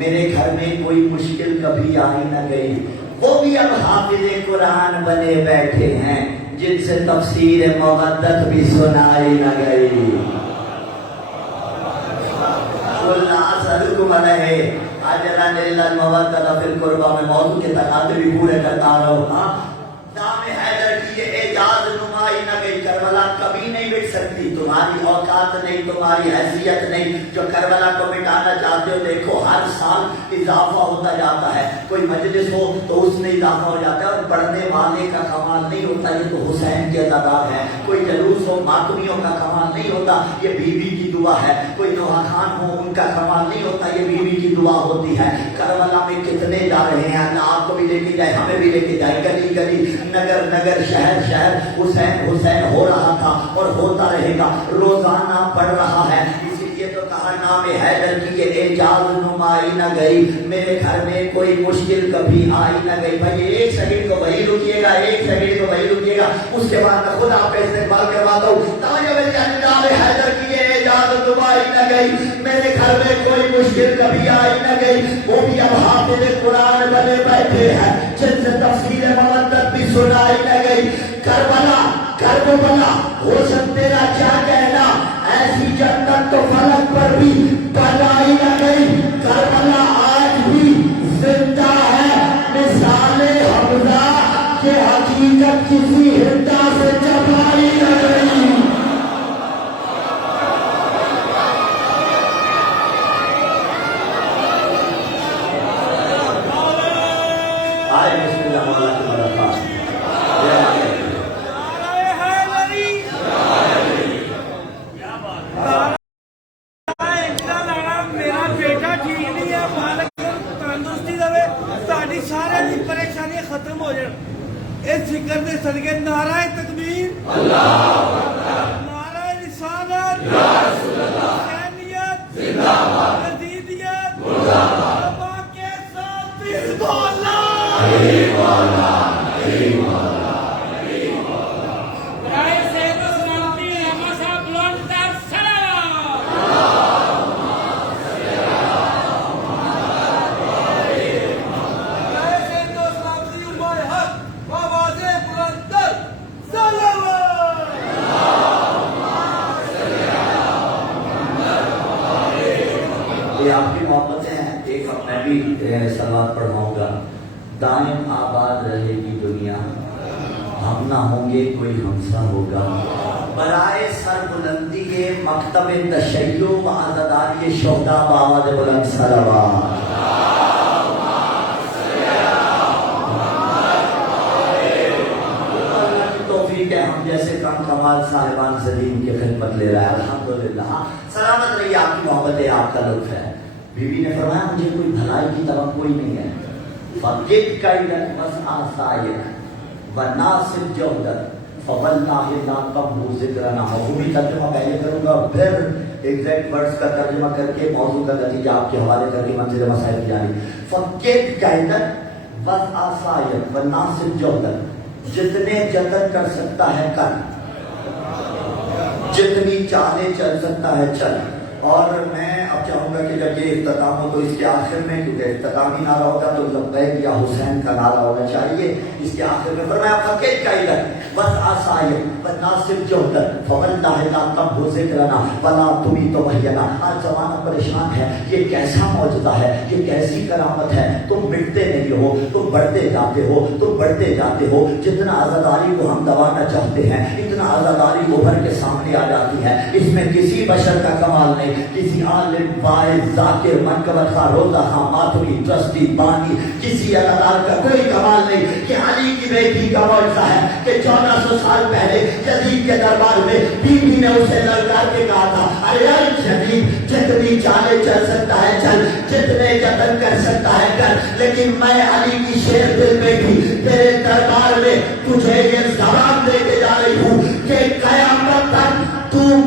میرے گھر میں کوئی مشکل کبھی آئی نہ گئی۔ وہ بھی اب حافظ قرآن بنے بیٹھے ہیں، جن سے تفسیر مودت بھی سنائی نہ گئی۔ اجرا نیل المودت فی القربہ میں موضوع کے تقاضے بھی پورے کرتا رہا ہوں۔ نام حیدر کی یہ اعجاز نمائی نہ گئی، کربلا کبھی نہیں مٹ سکتی، تمہاری اوقات نہیں، تمہاری حیثیت نہیں جو کربلا کو مٹانا چاہتے ہو۔ دیکھو ہر سال اضافہ ہوتا جاتا ہے، کوئی مجلس ہو تو اس میں اضافہ ہو جاتا ہے، اور پڑھنے والے کا کمال نہیں ہوتا، یہ تو حسین کے عطاء ہے۔ کوئی جلوس ہو، ماتمیوں کا کمال نہیں ہوتا، یہ بیوی کی دعا ہے۔ کوئی نوحہ خان ہو، ان کا کمال نہیں ہوتا، یہ بیوی کی دعا ہوتی ہے۔ کربلا میں کتنے جا رہے ہیں، اللہ آپ کو بھی لے کے جائے، ہمیں بھی لے کے جائے، گلی گلی، نگر نگر، شہر شہر، حسین حسین ہو رہا تھا اور ہوتا رہے گا، روزانہ پڑھ رہا ہے۔ اسی لیے تو کہا نام حیدر کی یہ اعجاز نمائی نہ گئی، میرے گھر میں کوئی مشکل کبھی آئی نہ گئی۔ بھائی ایک سیکنڈ کو وہی رکیے گا، ایک سیکنڈ کو وہی رکیے گا، اس کے بعد میں خود آپ کا استقبال کرواتا ہوں۔ نام حیدر کی یہ اعجاز نمائی نہ گئی، میرے گھر میں کوئی مشکل کبھی آئی نہ گئی، وہ بھی اب حافظ قرآن بنے بیٹھے ہیں، جن سے تفسیر مودت بھی سنائی نہ گئی۔ کربلا کربلا حسن تیرا کیا کہنا، ایسی جنت تو فلک پر بھی بنائی نہ گئی۔ کربلا آج بھی زندہ ہے، مثال حمزہ کہ حقیقت کسی ہندا سے چبائی نہ گئی۔ آئے بسم اللہ مولا کی برکات۔ میرا بیٹا ٹھیک نہیں ہے، مالک تندرستی دے، ساری سارے دی پریشانی ختم ہو جائے، اس فکر دے صدقے نعرہ تکبیر، نعرہ رسالت، حسینیت، یزیدیت، بابا کے ساتھ حزب اللہ۔ برائے صحت و سلامتی علامہ صاحب بلند تر صلوات۔ برائے صحت و سلامتی علماء حق آواز بلند تر صلوات۔ یہ آپ کی محبتیں ہیں، ایک اب میں بھی سلوات پڑھواؤں گا۔ دائم آباد رہے گی دنیا، ہم نہ ہوں گے کوئی ہمسا ہوگا، برائے سر بلندی مکتب تشیع و عزاداری شہداء بآواز بلند صلوات۔ اللہ کی توفیق ہے، ہم جیسے کم کمال صاحبان سلیم کی خدمت لے رہا ہے، الحمدللہ۔ سلامت رہیے، آپ کی محبت ہے، آپ کا لطف ہے۔ بیوی نے فرمایا مجھے کوئی بھلائی کی توقع ہی نہیں ہے، فَقِدْ قَيْدًا وَاسْعَ سَعْيًا وَنَاصِبْ جَوْدًا فَوَاللَّهِ لَا تَبْهُ ذِكْرَنَا۔ مفہومی ترجمہ پہلے کروں گا، پھر ایگزیکٹ ورڈز کا ترجمہ کر کے موضوع کا نتیجہ آپ کے حوالے کر کے منزل مسائل کی جانب۔ فَقِدْ قَيْدًا وَاسْعَ سَعْيًا وَنَاصِبْ جَوْدًا، جتنے جتن کر سکتا ہے کر، جتنی چالیں چل سکتا ہے چل۔ اور میں اب چاہوں گا کہ جب یہ اختتام ہو تو اس کے آخر میں، کیونکہ اختتامی نعرہ ہوگا تو لبیک یا حسین کا نعرہ ہونا چاہیے، اس کے آخر میں فرمایا فقید قائدن وَاسْعَ سَعْيًا وَنَاصِبْ جَوْدًا فَوَاللَّهِ لَا تَبْهُ ذِكْرَنَا وَلَا تُمِيتُ وَحْيَنَا۔ آج زمانہ پریشان ہے، یہ کیسا معجزہ ہے، یہ کیسی کرامت ہے، تم مٹتے نہیں ہو، تم بڑھتے جاتے ہو، تم بڑھتے جاتے ہو۔ جتنا عزاداری کو ہم دبانا چاہتے ہیں، اتنا عزاداری ابھر کے سامنے آ جاتی ہے۔ اس میں کسی بشر کا کمال نہیں، کسی عالم واعظ ذاکر منقبت خواہ روزہ خواہ ماتمی ٹرسٹی بانی کسی عزادار کا کوئی کمال نہیں کہ علی کی بیٹی کا معجزہ ہے کہ 1400 سال پہلے یزید کے دربار میں بیوی نے اسے للکار کے کہا تھا ارے یزید جتنی چالیں چل سکتا ہے چل، جتنے جتن کر سکتا ہے کر، لیکن میں علی کی شیر دل بیٹی تیرے دربار میں تجھے یہ زبان دے کے جا رہی ہوں کہ قیامت تک تو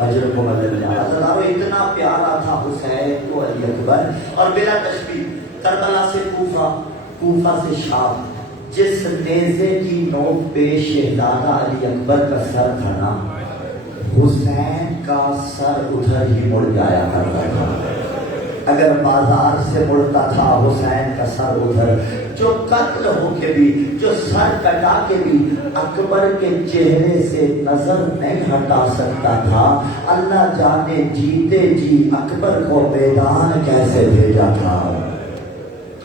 اجر کو بدل جانا تھا. وہ اتنا پیارا تھا حسین کو علی اکبر. اور بلا تشبیہ کربلا سے کوفہ، کوفہ سے شام، جس نیزے کی نوک پہ شہزادہ علی اکبر کا سر تھا نا، حسین کا سر ادھر ہی مڑ جایا کرتا تھا. اگر بازار سے مڑتا تھا حسین کا سر ادھر. جو قتل ہو کے بھی، جو سر کٹا کے بھی اکبر کے چہرے سے نظر نہیں ہٹا سکتا تھا. اللہ جانے جیتے جی اکبر کو میدان کیسے بھیجا تھا.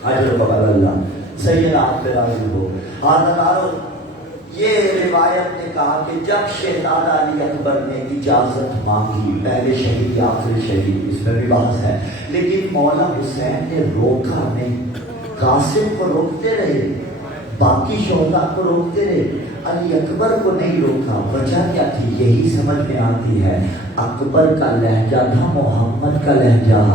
حضرت اللہ سیدنا آپ پہ راضی ہو. حضرت یہ روایت نے کہا کہ جب شہزادہ علی اکبر نے اجازت مانگی، پہلے شہید یا آخری شہید، اس میں بھی بحث ہے، لیکن مولا حسین نے روکا نہیں. قاسم کو روکتے رہے، باقی شہداء کو روکتے رہے، علی اکبر کو نہیں روکا. وجہ کیا تھی؟ یہی سمجھ میں آتی ہے. اکبر کا لہجہ تھا محمد کا لہجہ،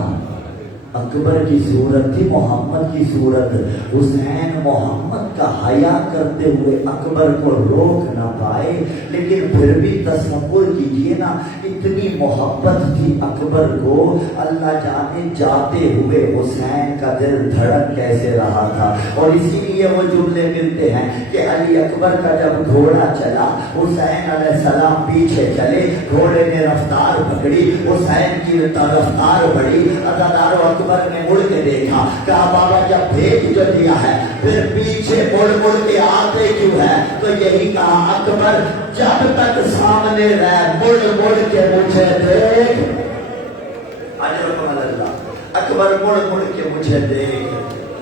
اکبر کی صورت تھی محمد کی صورت. حسین محمد کا حیا کرتے ہوئے اکبر کو روک نہ پائے، لیکن پھر بھی تصور کیجئے نا، اتنی محبت تھی اکبر کو. اللہ جانے جاتے ہوئے حسین کا دل دھڑک کیسے رہا تھا. اور اسی لیے وہ جملے ملتے ہیں کہ علی اکبر کا جب گھوڑا چلا، حسین علیہ السلام پیچھے چلے، گھوڑے نے رفتار پکڑی، حسین کی رفتار بڑھی. ادادارو اکبر نے مڑ کے دیکھا، کہا بابا جب بھیج جو دیا ہے پھر پیچھے مڑ مڑ کے آتے کیوں ہے؟ تو یہی کہا اکبر جب تک سامنے رہ، مڑ مڑ کے مجھے دیکھ. اکبر مڑ مڑ کے مجھے دیکھ.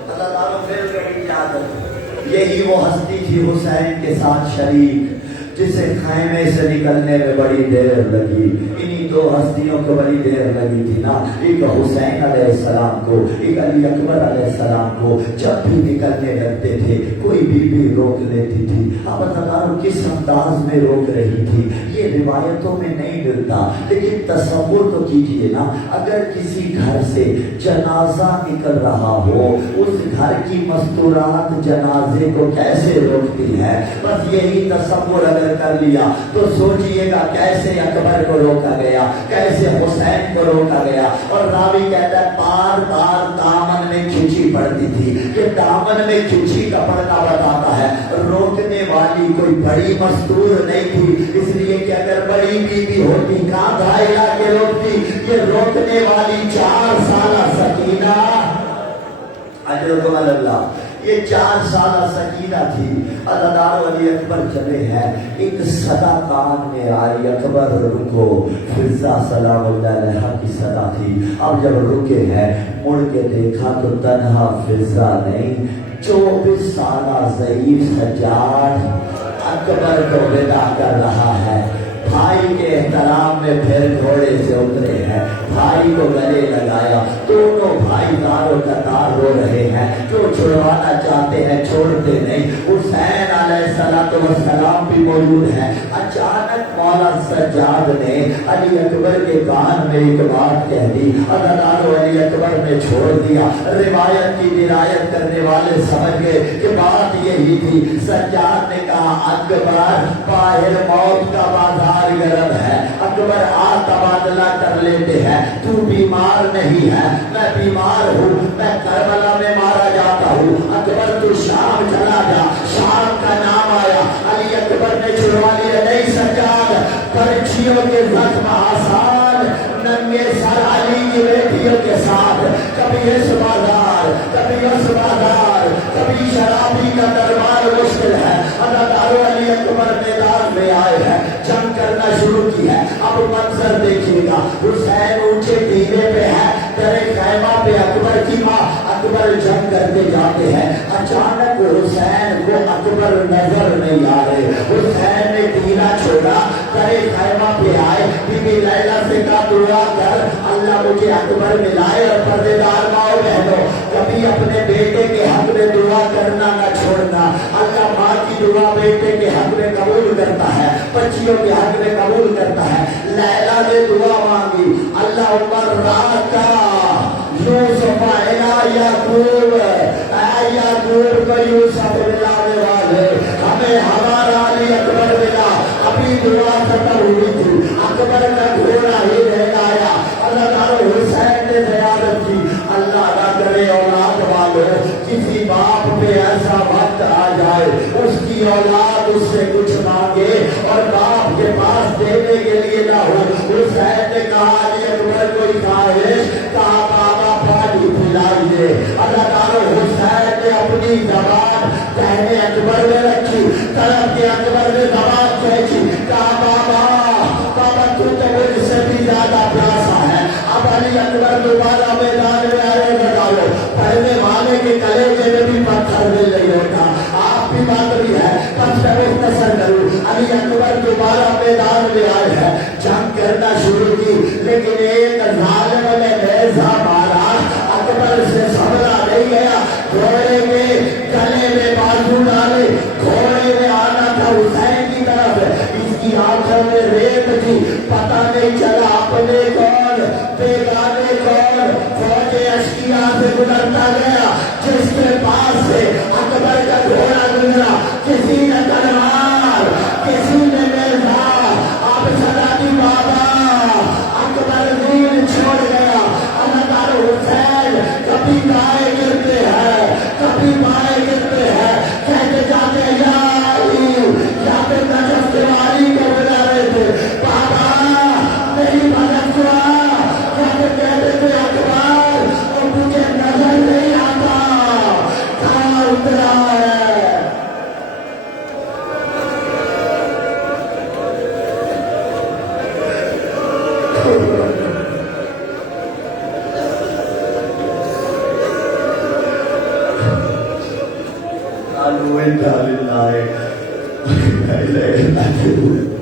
اللہ تعالیٰ پھر کہیں یاد، یہی وہ ہستی تھی حسین کے ساتھ شریک، جسے خیمے سے نکلنے میں بڑی دیر لگی. انہی دو ہستیوں کو بڑی دیر لگی تھی نا، ایک حسین علیہ السلام کو، ایک علی اکبر علیہ السلام کو. جب بھی نکلنے لگتے تھے کوئی بی روک لیتی تھی. اب بتاؤ کس انداز میں روک رہی تھی یہ روایتوں میں نہیں ملتا، لیکن تصور تو کیجئے نا، اگر کسی گھر سے جنازہ نکل رہا ہو، اس گھر کی مستورات جنازے کو کیسے روکتی ہے. بس یہی تصور اگر کر لیا تو سوچئے گا کیسے اکبر کو روکا گیا، کیسے حسین کو روکا گیا. اور راوی کہتا ہے بار بار دامن میں کھچی پڑتی تھی. کہ دامن میں کھچی کا پڑنا بتاتا ہے روکنے والی کوئی بڑی مستور نہیں تھی، اس لیے کہ اگر بڑی بیوی ہوتی کہاں دھائی لا کے روکتی. یہ روکنے والی 4 سالہ سکینہ، اجر اللہ، یہ 4 سالہ سکینہ تھی. اللہ علی اکبر چلے ہیں، ایک صدا کان میں آئی. اکبر رکو، فضا سلام اللہ علیہ کی صدا تھی. اب جب رکے ہیں مڑ کے دیکھا تو تنہا فضا نہیں، 24 سالہ ضعیف سجاد اکبر کو ودا کر رہا ہے. بھائی کے احترام میں پھر گھوڑے سے اترے ہیں، بھائی کو گلے لگایا. دونوں بھائی داروں قطار رو رہے ہیں، جو چھڑوانا چاہتے ہیں چھوڑتے نہیں. حسین علیہ السلام بھی موجود ہے. اچانک مولا سجاد نے علی اکبر کے کان میں ایک بات کہہ دی. اللہ علی اکبر نے چھوڑ دیا. روایت کی درایت کرنے والے سمجھ گئے کہ بات یہی تھی. سجاد نے کہا اکبر باہر موت کا بازار گرم ہے، اکبر آج تبادلہ کر لیتے ہیں. تو بیمار نہیں ہے، میں بیمار ہوں، میں کربلا میں مارا جاتا ہوں. اکبر تو شام چلا جا. شام کا نام آیا، علی اکبر نے چھڑوا لیا. نہیں سجاد، پرچیوں کے زخم آسان، ننگے سر علی کی بیٹیوں کے ساتھ. کبھی اس بازار، کبھی اس بازار، کبھی شرابی کا دربار مشکل ہے. اللہ علی اکبر میدان میں آئے ہیں، جنگ کرنا شروع کی ہے. اب منظر دیکھیے گا، حسین اونچے ٹیلے پہ ہے، درے خیمہ پہ اکبر کی ماں. اکبر جنگ کرتے جاتے ہیں. اچانک حسین کو اکبر نظر نہیں آ رہے. حسین نے ٹیلا چھوڑا، درے خیمہ پہ آئے. بی بی لیلا سے کہا دعا کر اللہ مجھے اکبر ملائے. اور پردیدار ماؤں بہنوں، کبھی اپنے بیٹے کے حق میں دعا کرنا نہ چھوڑنا. اللہ ماں کی دعا بیٹے کے حق میں قبول کرتا ہے، بچیوں کے حق میں قبول کرتا ہے. لیلا نے دعا مانگی، اللہ عمر رات کا یوسف اے یعقوب، اے یعقوب کو یوسف ملانے والے، ہمیں ہمارا علی اکبر ملا. ابھی دعا ختم ہوئی تھی، اکبر کا گھوڑا کرے اولاد والوں، کسی باپ پہ ایسا وقت آ جائے اس کی اولاد اس سے کچھ مانگے اور باپ کے پاس دینے کے لیے نہ ہو، حسین نے کہا علی اکبر کوئی خواہش، کہا بابا پانی پلائیے۔ اللہ تعالیٰ حسین نے اپنی زبان کہنے اکبر نے رکھی، طرف کے اکبر نے زبان کھینچی، کہا بابا تو مجھ سے بھی زیادہ پیاسا ہے، اب علی اکبر دوبارہ میدان میں آئے بتاؤ، پڑھنے والے کے کلیجے میں بھی پتھر دل نہیں ہوتا، آپ بھی بات بھی ہے، تب سے مختصر کروں، علی اکبر دوبارہ میدان میں آئے ہیں، جنگ کرنا شروع کی، لیکن ایک ظالم نے نیزہ مارا، اکبر سے سنبھلا نہیں گیا، گھوڑے کے گلے میں بازو ڈالے، گھوڑے میں آنا تھا حسین کی طرف، اس کی آنکھوں میں ریت تھی، پتہ نہیں چلا اپنے کون بیگانے کون، فوج اشکیا سے گزرتا گیا، جس کے پاس سے اکبر کا گھوڑا گزرا، کسی نے تلوار، کسی نے نیزہ، آپ صدا دی بابا، اکبر دین چھوڑ گیا۔ اللہ تعالیٰ حسین کبھی دائیں گرتے ہیں، کبھی بائیں گرتے ہیں، کہتے جاتے ہیں یا علی، یا پھر نجف دیواری کو بلا رہے تھے، بابا میری مدد کرا، یا پھر کہتے تھے اکبر تو مجھے نظر نہیں آتا کہاں اترا ہے۔ قالوا إنا لله وإنا إليه راجعون۔